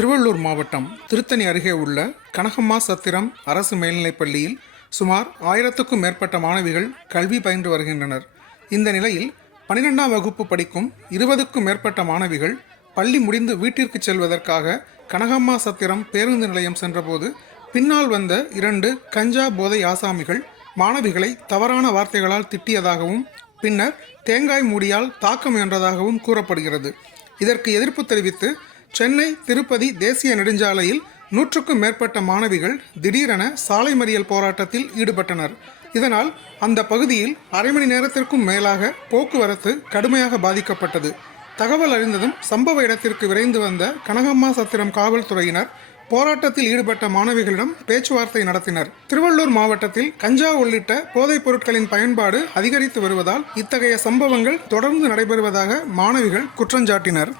திருவள்ளூர் மாவட்டம் திருத்தணி அருகே உள்ள கனகம்மா சத்திரம் அரசு மேல்நிலைப்பள்ளியில் சுமார் 1000க்கும் மேற்பட்ட மாணவிகள் கல்வி பயின்று வருகின்றனர். இந்த நிலையில் 12ஆம் வகுப்பு படிக்கும் 20க்கும் மேற்பட்ட மாணவிகள் பள்ளி முடிந்து வீட்டிற்கு செல்வதற்காக கனகம்மா சத்திரம் பேருந்து நிலையம் சென்றபோது பின்னால் வந்த 2 கஞ்சா போதை ஆசாமிகள் மாணவிகளை தவறான வார்த்தைகளால் திட்டியதாகவும் பின்னர் தேங்காய் மூடியால் தாக்க முயன்றதாகவும் கூறப்படுகிறது. இதற்கு எதிர்ப்பு தெரிவித்து சென்னை திருப்பதி தேசிய நெடுஞ்சாலையில் 100க்கும் மேற்பட்ட மாணவிகள் திடீரென சாலை மறியல் போராட்டத்தில் ஈடுபட்டனர். இதனால் அந்த பகுதியில் அரை மணி நேரத்திற்கும் மேலாக போக்குவரத்து கடுமையாக பாதிக்கப்பட்டது. தகவல் அறிந்ததும் சம்பவ இடத்திற்கு விரைந்து வந்த கனகம்மா சத்திரம் காவல்துறையினர் போராட்டத்தில் ஈடுபட்ட மாணவிகளிடம் பேச்சுவார்த்தை நடத்தினர். திருவள்ளூர் மாவட்டத்தில் கஞ்சா உள்ளிட்ட போதைப் பொருட்களின் பயன்பாடு அதிகரித்து வருவதால் இத்தகைய சம்பவங்கள் தொடர்ந்து நடைபெறுவதாக மாணவிகள் குற்றஞ்சாட்டினர்.